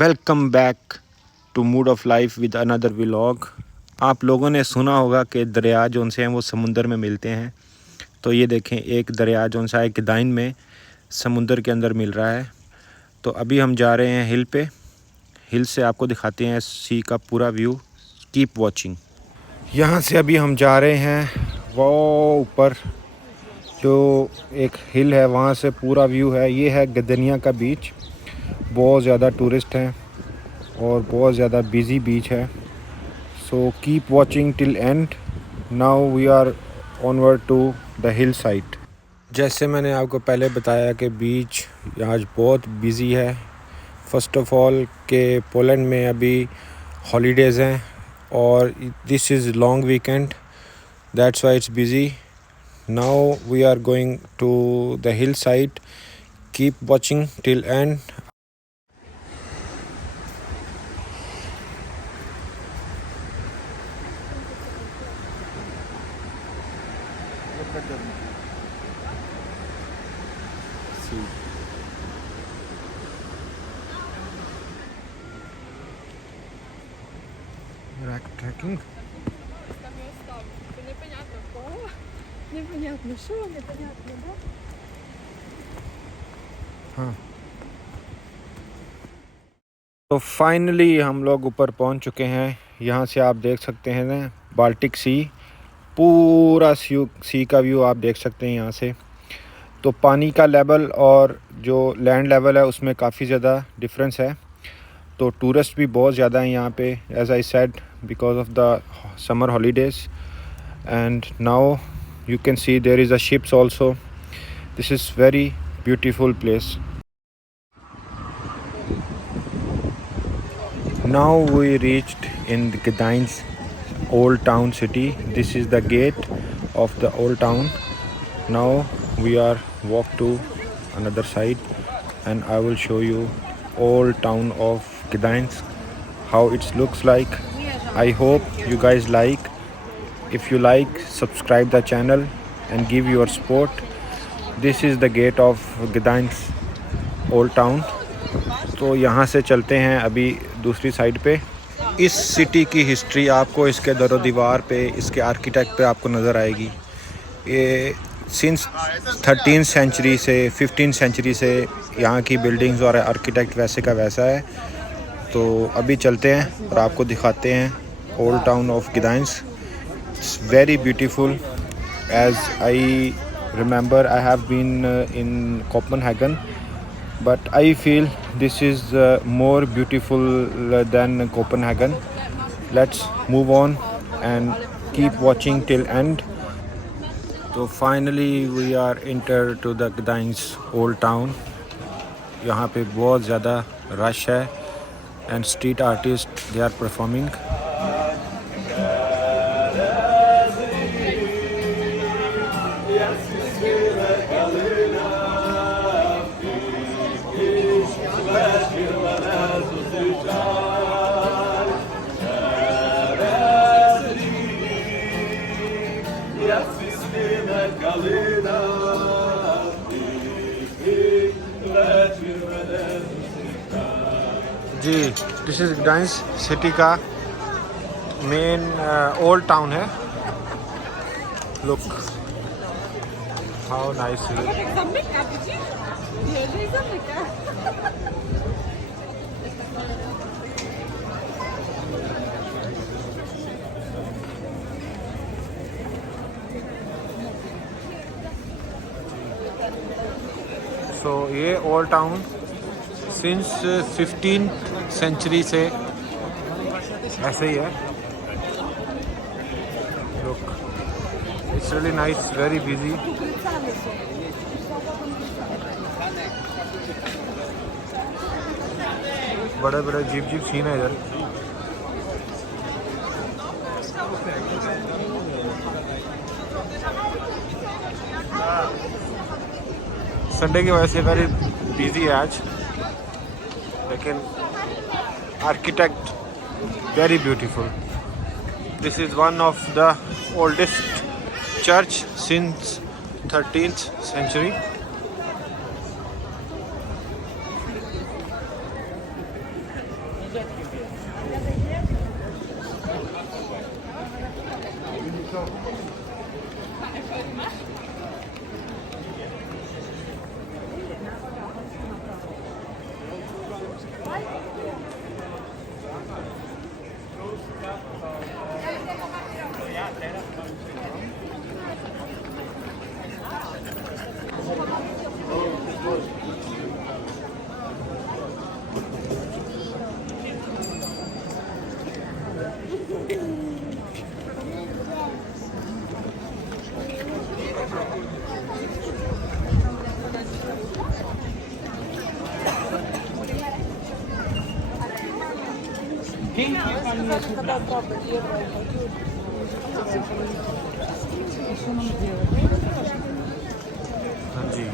Welcome back to Mood of Life with another vlog. आप लोगों ने सुना होगा कि दरिया जौन से हैं वो समुंदर में मिलते हैं। तो ये देखें, एक दरिया जौन सा है गिदाइन में समुंदर के अंदर मिल रहा है। तो अभी हम जा रहे हैं हिल पे। हिल से आपको दिखाते हैं सी का पूरा व्यू। Keep watching. यहाँ से अभी हम जा रहे हैं वो ऊपर जो एक हिल है, वहाँ से पूरा व्यू है। ये है गदनिया का बीच। बहुत ज़्यादा टूरिस्ट हैं और बहुत ज़्यादा बिज़ी बीच है। So keep watching till end. Now we are onward to the hill side. जैसे मैंने आपको पहले बताया कि बीच आज बहुत बिज़ी है। फ़र्स्ट ऑफ़ ऑल के पोलैंड में अभी हॉलीडेज़ हैं और this is long weekend, that's why it's busy. Now we are going to the hill side. Keep watching till end. Tracking. Непонятно кого, непонятно что, непонятно, да? हाँ, तो फाइनली हम लोग ऊपर पहुंच चुके हैं। यहाँ से आप देख सकते हैं ना बाल्टिक सी, पूरा सी का व्यू आप देख सकते हैं यहाँ से। तो पानी का लेवल और जो लैंड लेवल है उसमें काफ़ी ज़्यादा डिफरेंस है। तो टूरिस्ट भी बहुत ज़्यादा हैं यहाँ पे, as I said, because of the summer holidays. And now you can see there is a ships also. This is very beautiful place. Now we reached in the Gdańsk old town city. This is the gate of the old town. Now we are walk to another side and I will show you old town of Gdańsk, how it looks like. I hope you guys like. If you like, subscribe the channel and give your support. This is the gate of Gdańsk old town. तो यहाँ से चलते हैं अभी दूसरी side पे। इस city की हिस्ट्री आपको इसके दरो दीवार पे, इसके आर्किटेक्ट पे आपको नज़र आएगी। ये सिंस 13th सेंचुरी से 15th सेंचुरी से यहाँ की बिल्डिंग्स और आर्किटेक्ट वैसे का वैसा है। तो अभी चलते हैं और आपको दिखाते हैं old town of Gdańsk. It's very beautiful. As I remember, I have been in Copenhagen, but I feel this is more beautiful than Copenhagen. Let's move on and keep watching till end. So finally we are entered to the Gdańsk old town. यहाँ पे बहुत ज़्यादा rush है and street artists they are performing. जी, this is Gdańsk city का main old town है। Look how nice it is. Zamyka, widzisz? Jeżeli zamyka. So ये old town since 15th century से ऐसे ही है। Look, it's really nice, very busy. बड़े बड़े jeep scene है इधर। संडे की वजह से वेरी बिजी है आज, लेकिन architect very beautiful. This is one of the oldest church since 13th century. ہاں جی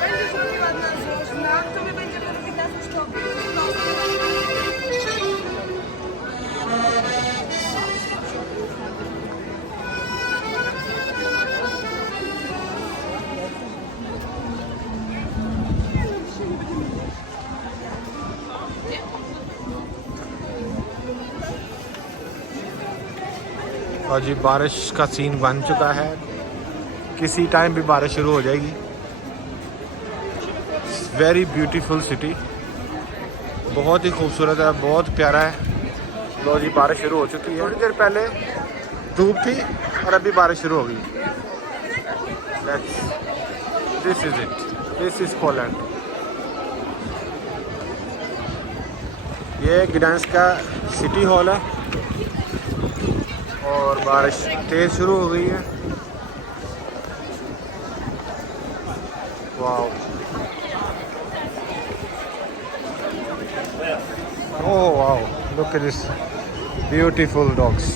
Będziesz mówiła na znak, to my będziemy robić na szkoły. اور جی بارش کا سین بن چکا ہے، کسی ٹائم بھی بارش شروع ہو جائے گی. ویری بیوٹیفل سٹی، بہت ہی خوبصورت ہے، بہت پیارا ہے. لو جی بارش شروع ہو چکی ہے، تھوڑی دیر پہلے دھوپ تھی اور ابھی بارش شروع ہو گئی. This is it, this is Poland. یہ گڈانسک کا سٹی ہال ہے اور بارش تیز شروع ہو گئی ہے. واو، oh wow, look at this beautiful dogs.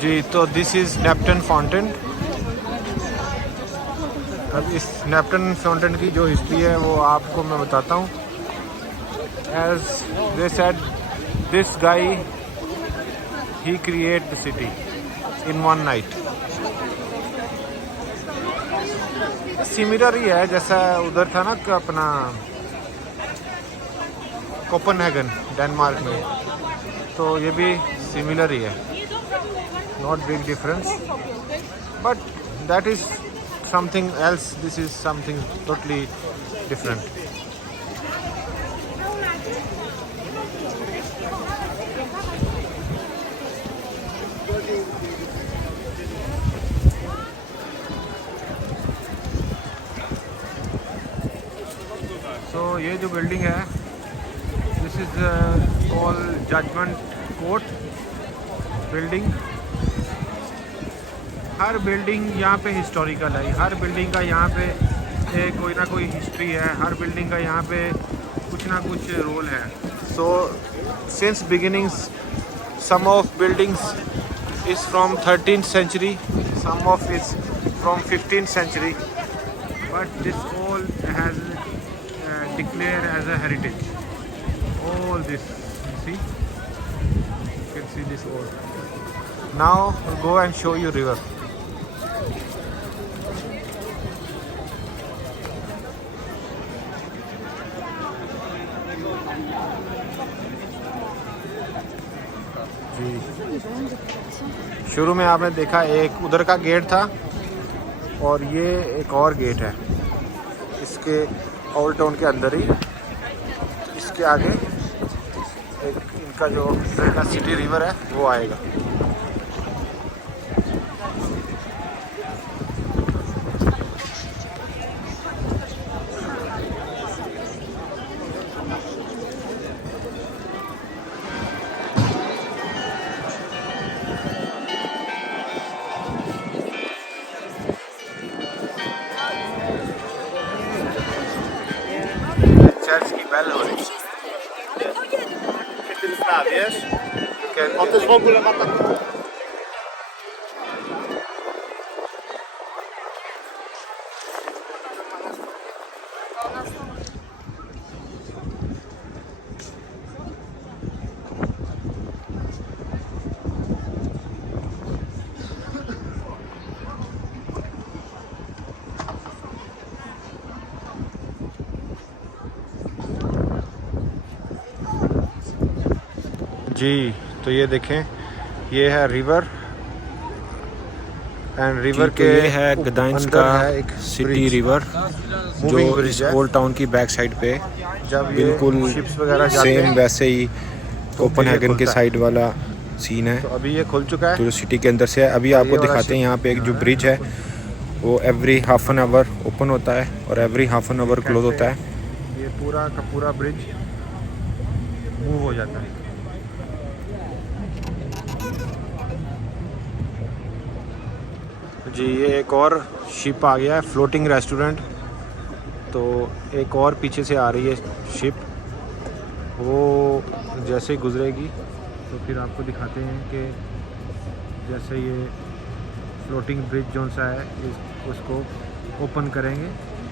جی تو دس از نیپٹن فاؤنٹین. اب اس نیپٹن فاؤنٹین کی جو ہسٹری ہے وہ آپ کو میں بتاتا ہوں. As they said, this guy, he created the city in one night. Similar ہی ہے جیسا ادھر تھا نا کہ اپنا کوپن ہیگن ڈینمارک میں، تو یہ بھی سملر ہی ہے. Not big difference, but that is something else. This is something totally different. So یہ جو بلڈنگ ہے this is called Judgment Court building. Hare building یہاں پہ ہسٹوریکل ہے، ہر بلڈنگ کا یہاں پہ کوئی نہ کوئی ہسٹری ہے، ہر بلڈنگ کا یہاں پہ کچھ نہ کچھ رول ہے. So since beginnings some of buildings is from 13th century, some of is from 15th century, but this all has declared as a heritage. All this, you see, you can see this all. Now we'll go and show you river. جی شروع میں آپ نے دیکھا ایک ادھر کا get تھا اور یہ ایک اور گیٹ ہے اس کے اولڈ ٹاؤن کے اندر ہی. اس کے آگے ایک ان کا جو سٹی ریور ہے وہ آئے گا. bell ho rahi Che te ne sta, wiesz? hai. On też w ogóle ma tak... جی تو یہ دیکھیں یہ ہے ریور اینڈ ریور کے یہ ہے گدائنس کا سٹی ریور جو اس اولڈ ٹاؤن کی بیک سائڈ پہ بالکل سیم ویسے ہی کوپن ہیگن کے سائڈ والا سین ہے. تو ابھی یہ کھل چکا ہے جو سٹی کے اندر سے ہے. ابھی آپ کو دکھاتے ہیں یہاں پہ ایک جو برج ہے وہ every half an hour open ہوتا ہے اور every half an hour close ہوتا ہے. یہ پورا کا پورا برج موو ہو جاتا ہے. جی یہ ایک اور شپ آ گیا ہے فلوٹنگ ریسٹورنٹ. تو ایک اور پیچھے سے آ رہی ہے شپ وہ جیسے ہی گزرے گی تو پھر آپ کو دکھاتے ہیں کہ جیسے یہ فلوٹنگ برج جو سا ہے اس کو اوپن کریں گے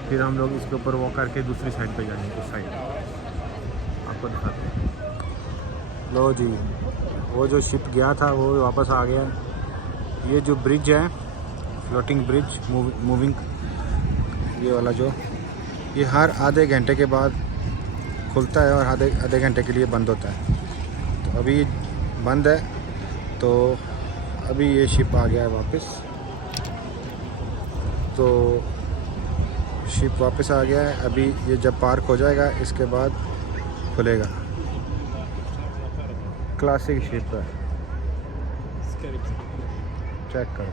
پھر ہم لوگ اس کے اوپر واک کر کے دوسری سائڈ پہ جائیں گے. اس سائڈ آپ کو دکھاتے ہیں. لو جی وہ جو شپ گیا تھا وہ واپس آ گیا. یہ جو برج ہے فلوٹنگ برج موونگ یہ والا جو یہ ہر آدھے گھنٹے کے بعد کھلتا ہے اور آدھے گھنٹے کے لیے بند ہوتا ہے. تو ابھی بند ہے تو ابھی یہ شپ آ گیا ہے واپس. تو شپ واپس آ گیا ہے. ابھی یہ جب پارک ہو جائے گا اس کے بعد کھلے گا. کلاسک شپ ہے چیک کرو.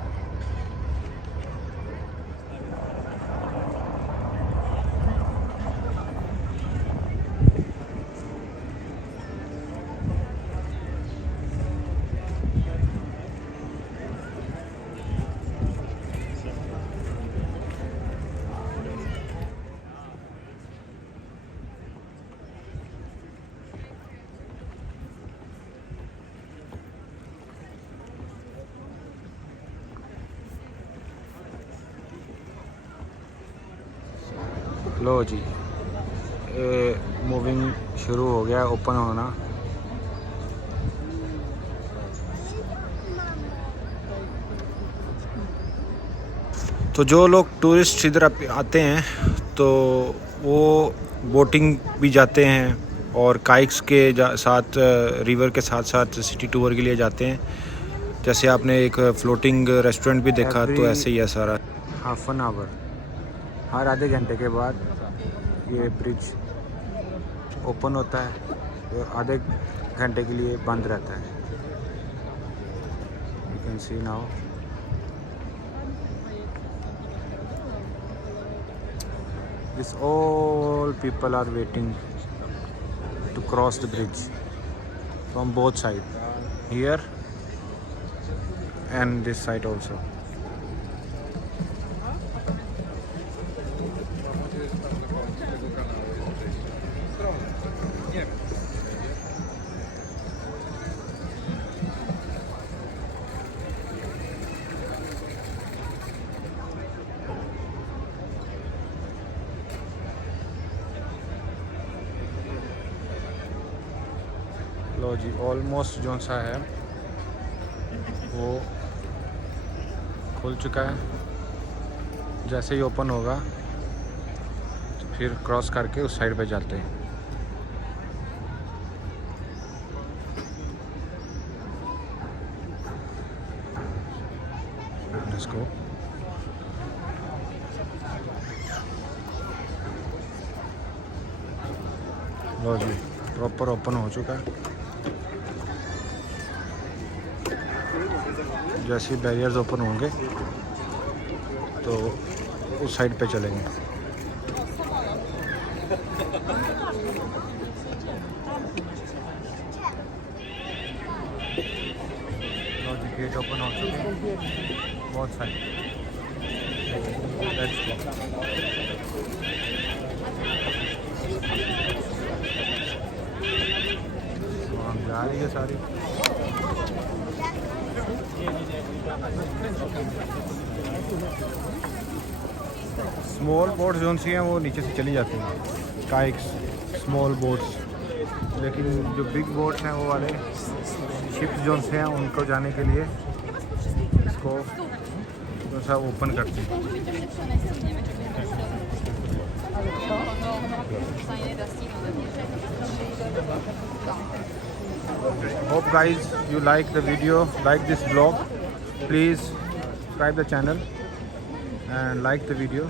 لو جی موونگ شروع ہو گیا اوپن ہونا. تو جو لوگ ٹورسٹ ادھر آتے ہیں تو وہ بوٹنگ بھی جاتے ہیں اور کائکس کے ساتھ ریور کے ساتھ ساتھ سٹی ٹور کے لیے جاتے ہیں. جیسے آپ نے ایک فلوٹنگ ریسٹورنٹ بھی دیکھا تو ایسے ہی ہے سارا. ہاف این آور ہر آدھے گھنٹے کے بعد یہ برج اوپن ہوتا ہے اور آدھے گھنٹے کے لیے بند رہتا ہے. You can see now this all people are waiting to cross the bridge from both sides, here and this side also. لو جی آلموسٹ جو سا ہے وہ کھل چکا ہے. جیسے ہی اوپن ہوگا تو پھر کراس کر کے اس سائڈ پہ جاتے ہیں. Let's go. لو جی پراپر اوپن ہو چکا ہے. جیسے بیریئرز اوپن ہوں گے تو اس سائڈ پہ چلیں گے. گیٹ اوپن ہو چکے ہیں بہت سائڈ. Let's go. رہی ہے ساری. اسمال بوٹس جو سی ہیں وہ نیچے سے چلی جاتی ہیں, کائکس, اسمال بوٹس, لیکن جو بگ بوٹس ہیں وہ والے شپس جو سے ہیں ان کو جانے کے لیے اس کو جو سا اوپن کرتے ہیں. Hope guys you like the video, like this vlog. Please subscribe the channel and like the video.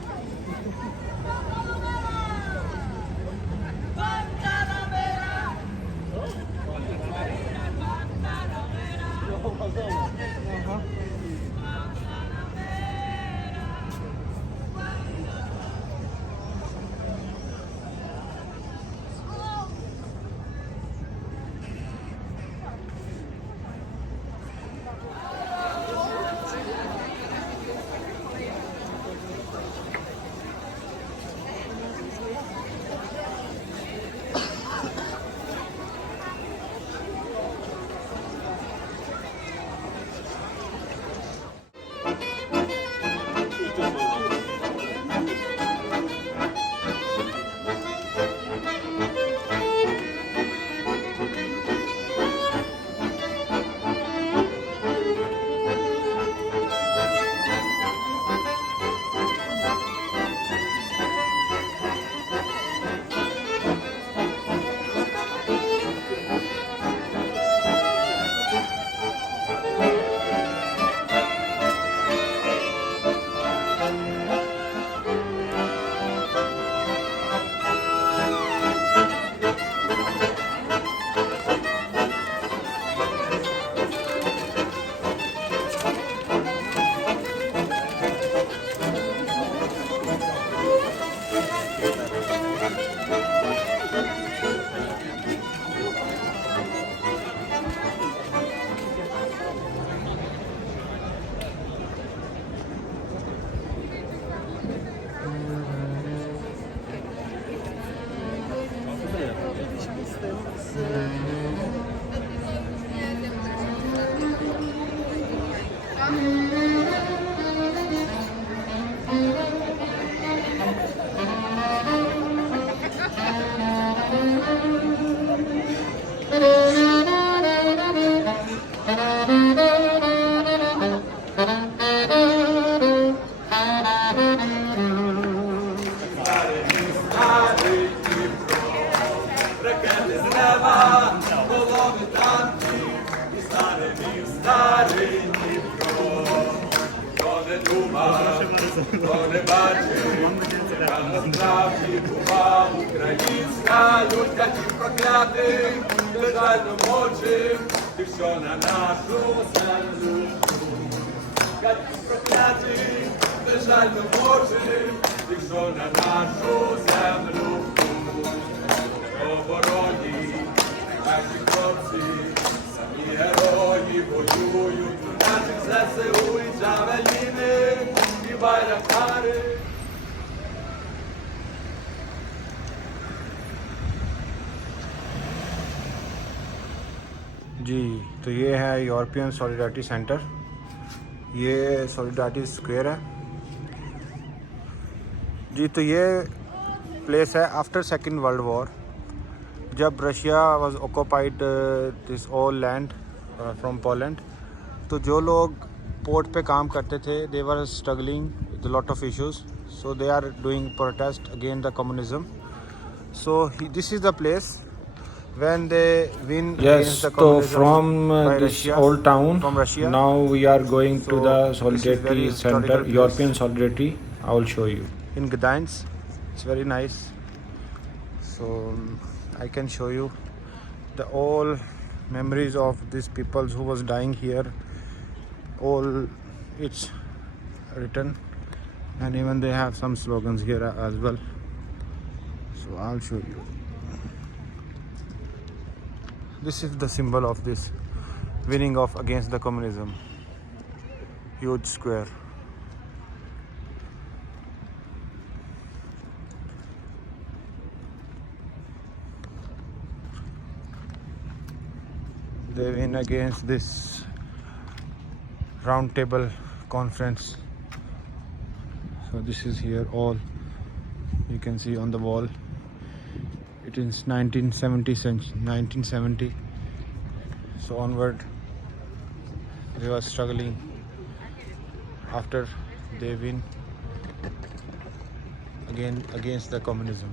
Українська людка ті проклятий, лежально мочим, ти що на нашу землю. Каті проклятий, лежально мочим, ти що на нашу землю. Обороні, наші хлопці, самі герої воюють, у наших ЗСУ і Джавеліни, і Байрактари. جی تو یہ ہے یورپین سولیڈارٹی سینٹر, یہ سولیڈارٹی اسکوائر ہے جی. تو یہ پلیس ہے آفٹر سیکنڈ ورلڈ وار, جب Russia was occupied this all land from Poland. تو جو لوگ پورٹ پہ کام کرتے تھے they were struggling with lot of issues, so they are doing protest again the communism. So this is the place when they win against the so communism from by this Russia, old town from Russia. now we are going to So the this is solidarity very center, historical place. European solidarity. I will show you. In Gdańsk, it's very nice. So I can show you the all memories of these people who was dying here. All it's written, and even they have some slogans here as well. So I'll show you. This is the symbol of this winning of against the communism. Huge square. they win against this round table conference. So this is here, all you can see on the wall. It is 1970, so onward they were struggling after they win again against the communism.